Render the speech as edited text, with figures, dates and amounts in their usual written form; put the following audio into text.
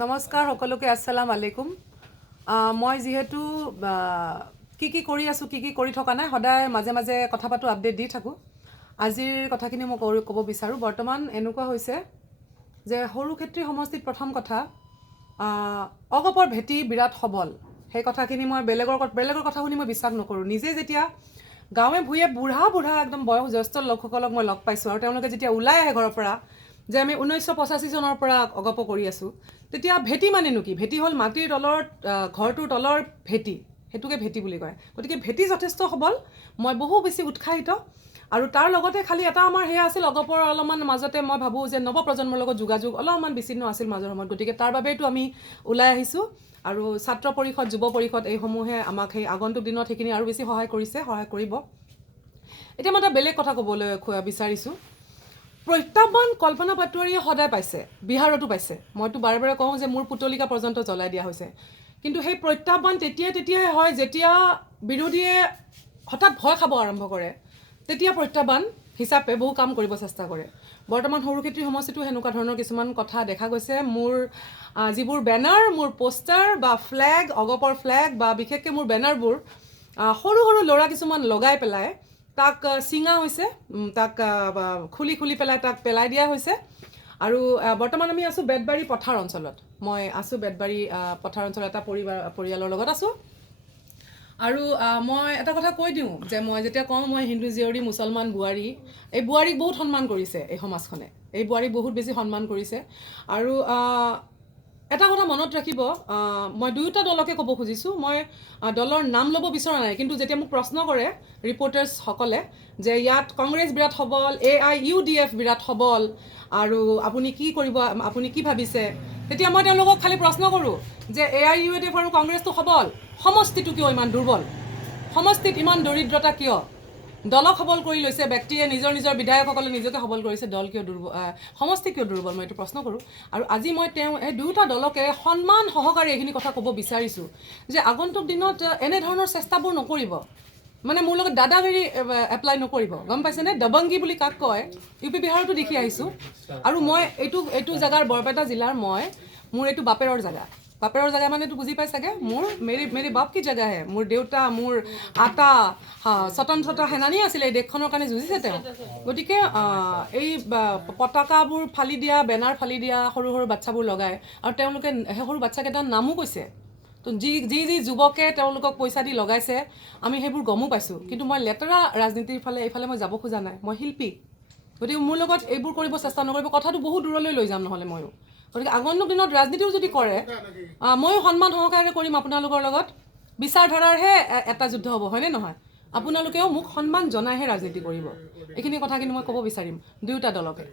নমস্কাৰ সকলোকে আসসালাম আলাইকুম মই যেহেতু কি কৰি আছো কি কৰি থকা নাই সদায় মাজে মাজে কথা পাতো আপডেট দি থাকো আজিৰ কথাখিনি মই ক'ব বিচাৰো বৰ্তমান এনেকুৱা হৈছে যে সৰুক্ষেত্ৰী সমষ্টিত প্ৰথম কথা অগপৰ ভেটি বিৰাট সবল সেই কথাখিনি মই বেলেগৰ কথা শুনি মই বিশ্বাস নকৰো নিজে যেতিয়া গাঁৱে ভুঁয়ে বুঢ়া একদম বয়োজ্যেষ্ঠ লোকসকলক মই লগ পাইছো আৰু তেওঁলোকে যেতিয়া ওলাই আহে ঘৰৰ পৰা যে আমি 1985 চনৰ পৰা অগপ কৰি আছো তেতিয়া ভেটি মানেনো কি ভেটি হল মাটিৰ তলৰ ঘৰটোৰ তলৰ ভেটি হেতুকে ভেটি বুলি কয় গতিকে ভেটি যথেষ্ট সবল মই বহু বেছি উৎসাহিত আৰু তাৰ লগতে খালি এটা আমাৰ হেয়া আছিল অগপৰ অলপমান মাজতে মই ভাবো যে নৱ প্ৰজন্মৰ লগত যোগাযোগ অলপমান বিচ্ছিন্ন আছিল মাজৰ সময়ত গতিকে তাৰ বাবেইটো আমি ওলাই আহিছো আৰু ছাত্ৰ পৰিষদ যুৱ পৰিষদ এই সমূহে আমাক সেই আগন্তুক দিনত সেইখিনি আৰু বেছি সহায় কৰিব এতিয়া মই এটা বেলেগ কথা ক'বলৈ বিচাৰিছো প্ৰত্যাহ্বান কল্পনা পাটোৱাৰীয়ে সদায় পাইছে বিহাৰতো পাইছে মইতো বাৰে বাৰে কওঁ যে মোৰ পুতলিকা পৰ্যন্ত জ্বলাই দিয়া হৈছে কিন্তু সেই প্ৰত্যাহ্বান তেতিয়াহে হয় যেতিয়া বিৰোধীয়ে হঠাৎ ভয় খাব আৰম্ভ কৰে তেতিয়া প্ৰত্যাহ্বান হিচাপে বহু কাম কৰিব চেষ্টা কৰে বৰ্তমান সৰুক্ষেত্ৰী সমষ্টিটো হেনুকা ধৰণৰ কিছুমান কথা দেখা গৈছে মোৰ যিবোৰ বেনাৰ মোৰ পোষ্টাৰ বা ফ্লেগ অগপৰ ফ্লেগ বা বিশেষকৈ মোৰ বেনাৰবোৰ সৰু ল'ৰা কিছুমান লগাই পেলাই তাক সিঙা হৈছে তাক খুলি পেলাই তাক পেলাই দিয়া হৈছে আৰু বৰ্তমান আমি আছো বেদবাৰী পথাৰ অঞ্চলত মই আছো বেদবাৰী পথাৰ অঞ্চলত এটা পৰিয়ালৰ লগত আছো আৰু মই এটা কথা কৈ দিওঁ যে মই যেতিয়া কওঁ মই হিন্দু জীয়ৰী মুছলমান বোৱাৰী এই বোৱাৰীক বহুত সন্মান কৰিছে এই সমাজখনে এই বোৱাৰীক বহুত বেছি সন্মান কৰিছে আৰু এটা কথা মনত ৰাখিব মই দুয়োটা দলকে ক'ব খুজিছো মই দলৰ নাম ল'ব বিচৰা নাই কিন্তু যেতিয়া মোক প্ৰশ্ন কৰে ৰিপৰ্টাৰ্ছ সকলে যে ইয়াত কংগ্ৰেছ বিৰাট সবল AIUDF বিৰাট সবল আৰু আপুনি কি কৰিব আপুনি কি ভাবিছে তেতিয়া মই তেওঁলোকক খালি প্ৰশ্ন কৰো যে AIUDF আৰু কংগ্ৰেছটো সবল সমষ্টিটো কিয় ইমান দুৰ্বল সমষ্টিত ইমান দৰিদ্ৰতা কিয় দলক সবল কৰি লৈছে ব্যক্তিয়ে নিজৰ বিধায়কসকলে নিজকে সবল কৰিছে দল কিয় দুৰ্বল সমষ্টি কিয় দুৰ্বল মই এইটো প্ৰশ্ন কৰোঁ আৰু আজি মই এই দুটা দলকে সন্মান সহকাৰে এইখিনি কথা ক'ব বিচাৰিছো যে আগন্তুক দিনত এনে ধৰণৰ চেষ্টাবোৰ নকৰিব মানে মোৰ লগত দাদাগিৰি এপ্লাই নকৰিব গম পাইছেনে দবংগী বুলি কাক কয় ইউপি বিহাৰতো দেখি আহিছো আৰু মই এইটো জাগাৰ বৰপেটা জিলাৰ মোৰ এইটো বাপেৰৰ জাগা মানে বুজি পাই চাগে মেৰি বাপ কি জাগা হে মোৰ দেউতা মোৰ আটা স্বতন্ত্ৰতা সেনানী আছিল এই দেশখনৰ কাৰণে যুঁজিছে তেওঁ গতিকে এই পতাকাবোৰ ফালি দিয়া বেনাৰ ফালি দিয়া সৰু বাচ্চাবোৰ লগাই আৰু তেওঁলোকে সৰু বাচ্চাকেইটাৰ নামো কৈছে তো যি যুৱকে তেওঁলোকক পইচা দি লগাইছে আমি সেইবোৰ গমো পাইছো কিন্তু মই লেতেৰা ৰাজনীতিৰ এইফালে মই যাব খোজা নাই মই শিল্পী গতিকে মোৰ লগত এইবোৰ কৰিব চেষ্টা নকৰিব কথাটো বহুত দূৰলৈ লৈ যাম নহ'লে ময়ো গতিকে আগন্তুক দিনত ৰাজনীতিও যদি কৰে ময়ো সন্মান সহকাৰে কৰিম আপোনালোকৰ লগত বিচাৰধাৰাৰহে এটা যুদ্ধ হ'ব হয়নে নহয় আপোনালোকেও মোক সন্মান জনাইহে ৰাজনীতি কৰিব এইখিনি কথা কিন্তু মই ক'ব বিচাৰিম দুয়োটা দলকে